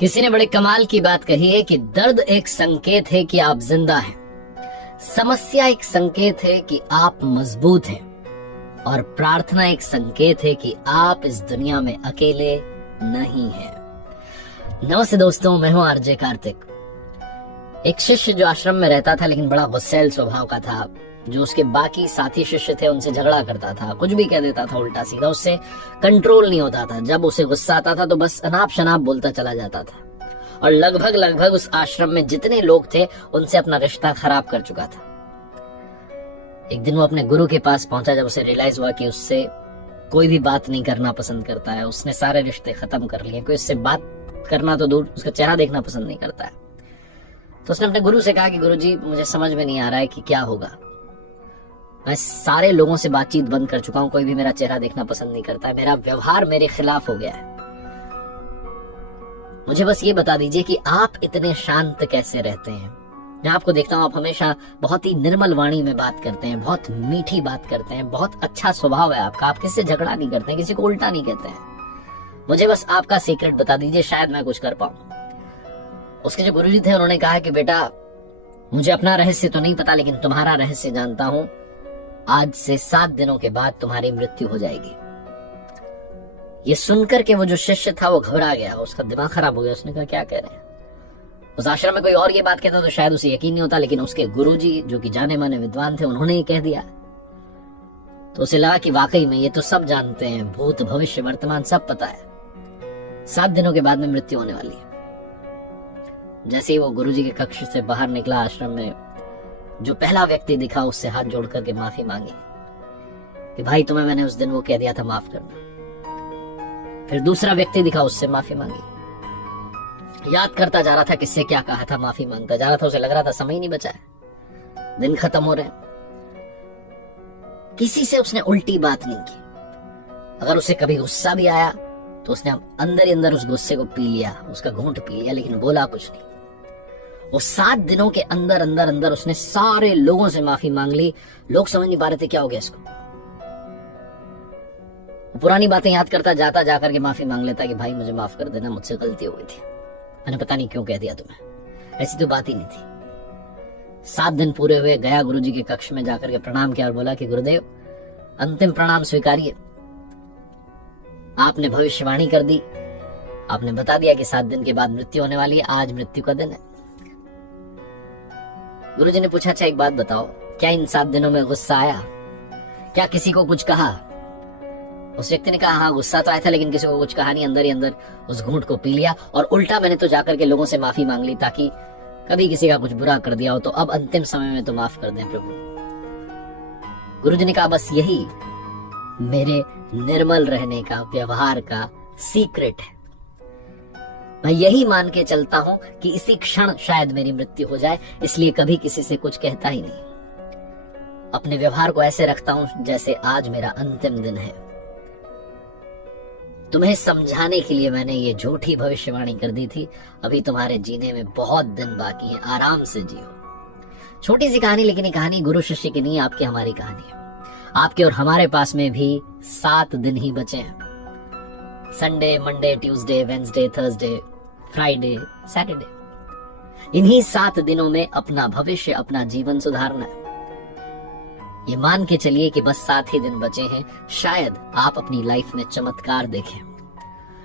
किसी ने बड़े कमाल की बात कही है कि दर्द एक संकेत है कि आप जिंदा हैं, समस्या एक संकेत है कि आप मजबूत हैं और प्रार्थना एक संकेत है कि आप इस दुनिया में अकेले नहीं हैं। नमस्ते दोस्तों, मैं हूं आरजे कार्तिक। एक शिष्य जो आश्रम में रहता था लेकिन बड़ा गुस्सैल स्वभाव का था, जो उसके बाकी साथी शिष्य थे उनसे झगड़ा करता था, कुछ भी कह देता था उल्टा सीधा, उससे कंट्रोल नहीं होता था। जब उसे गुस्सा आता था तो बस अनाप शनाप बोलता चला जाता था और लगभग उस आश्रम में जितने लोग थे उनसे अपना रिश्ता खराब कर चुका था। एक दिन वो अपने गुरु के पास पहुंचा जब उसे रियलाइज हुआ कि उससे कोई भी बात नहीं करना पसंद करता है, उसने सारे रिश्ते खत्म कर लिए, कोई उससे बात करना तो दूर, उसका चेहरा देखना पसंद नहीं करता है। तो उसने अपने गुरु से कहा कि गुरु जी, मुझे समझ में नहीं आ रहा है कि क्या होगा। मैं सारे लोगों से बातचीत बंद कर चुका हूं, कोई भी मेरा चेहरा देखना पसंद नहीं करता है, मेरा व्यवहार मेरे खिलाफ हो गया है। मुझे बस ये बता दीजिए कि आप इतने शांत कैसे रहते हैं। मैं आपको देखता हूं, आप हमेशा बहुत ही निर्मल वाणी में बात करते हैं, बहुत मीठी बात करते हैं, बहुत अच्छा स्वभाव है आपका, आप किसी से झगड़ा नहीं करते हैं, किसी को उल्टा नहीं कहते हैं। मुझे बस आपका सीक्रेट बता दीजिए, शायद मैं कुछ कर पाऊं। उसके जो गुरुजी थे उन्होंने कहा कि बेटा, मुझे अपना रहस्य तो नहीं पता लेकिन तुम्हारा रहस्य जानता हूं। आज से 7 दिनों के बाद तुम्हारी मृत्यु हो जाएगी। ये सुनकर के वो जो शिष्य था वो घबरा गया, उसका दिमाग खराब हो गया। उसने कहा क्या कह रहे हैं। उस आश्रम में कोई और ये बात कहता तो शायद उसे यकीन नहीं होता, लेकिन उसके गुरुजी जो कि जाने माने विद्वान थे उन्होंने ये कह दिया तो उसे लगा कि वाकई में ये तो सब जानते हैं, भूत भविष्य वर्तमान सब पता है। 7 दिनों के बाद में मृत्यु होने वाली है। जैसे ही वो गुरुजी के कक्ष से बाहर निकला, आश्रम में जो पहला व्यक्ति दिखा उससे हाथ जोड़ करके माफी मांगी कि भाई तुम्हें मैंने उस दिन वो कह दिया था, माफ करना। फिर दूसरा व्यक्ति दिखा, उससे माफी मांगी। याद करता जा रहा था किससे क्या कहा था, माफी मांगता जा रहा था। उसे लग रहा था समय ही नहीं बचा है, दिन खत्म हो रहे हैं। किसी से उसने उल्टी बात नहीं की। अगर उसे कभी गुस्सा भी आया तो उसने अंदर ही अंदर उस गुस्से को पी लिया, उसका घूंट पी लिया, लेकिन बोला कुछ नहीं। वो 7 दिनों के अंदर अंदर अंदर उसने सारे लोगों से माफी मांग ली। लोग समझ नहीं पा रहे थे क्या हो गया इसको। पुरानी बातें याद करता जाता, जाकर के माफी मांग लेता कि भाई मुझे माफ कर देना, मुझसे गलती हो गई थी, मैंने पता नहीं क्यों कह दिया तुम्हें, ऐसी तो बात ही नहीं थी। 7 दिन पूरे हुए, गया गुरुजी के कक्ष में, जाकर के प्रणाम किया और बोला कि गुरुदेव, अंतिम प्रणाम स्वीकारिए। आपने भविष्यवाणी कर दी, आपने बता दिया कि 7 दिन के बाद मृत्यु होने वाली है, आज मृत्यु का दिन है। गुरुजी ने पूछा, अच्छा एक बात बताओ, क्या इन 7 दिनों में गुस्सा आया, क्या किसी को कुछ कहा? उस व्यक्ति ने कहा हाँ, गुस्सा तो आया था लेकिन किसी को कुछ कहा नहीं, अंदर ही अंदर उस घूंट को पी लिया। और उल्टा मैंने तो जाकर के लोगों से माफी मांग ली ताकि कभी किसी का कुछ बुरा कर दिया हो तो अब अंतिम समय में तो माफ कर दें प्रभु। गुरुजी ने कहा बस यही मेरे निर्मल रहने का, व्यवहार का सीक्रेट है। मैं यही मान के चलता हूं कि इसी क्षण शायद मेरी मृत्यु हो जाए, इसलिए कभी किसी से कुछ कहता ही नहीं। अपने व्यवहार को ऐसे रखता हूं जैसे आज मेरा अंतिम दिन है। तुम्हें समझाने के लिए मैंने ये झूठी भविष्यवाणी कर दी थी। अभी तुम्हारे जीने में बहुत दिन बाकी है, आराम से जियो। छोटी सी कहानी, लेकिन ये कहानी गुरु शिष्य की नहीं, आपकी हमारी कहानी है। आपके और हमारे पास में भी 7 दिन ही बचे हैं। Sunday, Monday, Tuesday, Wednesday, Thursday, Friday, Saturday. इन्हीं 7 दिनों में अपना भविष्य, अपना जीवन सुधारना है। ये मान के चलिए कि बस 7 ही दिन बचे हैं, शायद आप अपनी लाइफ में चमत्कार देखें।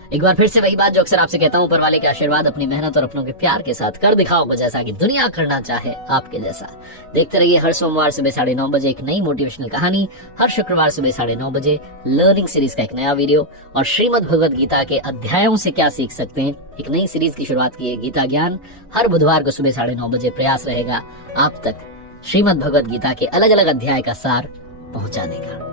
एक बार फिर से वही बात जो अक्सर आपसे कहता हूं, ऊपर वाले के आशीर्वाद, अपनी मेहनत और अपनों के प्यार के साथ कर दिखाओ वो जैसा कि दुनिया करना चाहे आपके जैसा। देखते रहिए हर सोमवार सुबह 9:30 बजे एक नई मोटिवेशनल कहानी, हर शुक्रवार सुबह 9:30 बजे लर्निंग सीरीज का एक नया वीडियो, और श्रीमद् भगवद गीता के अध्यायों से क्या सीख सकते हैं, एक नई सीरीज की शुरुआत की है, गीता ज्ञान। हर बुधवार को सुबह 9:30 बजे प्रयास रहेगा आप तक श्रीमद् भगवद गीता के अलग अलग अध्याय का सार पहुंचाने का।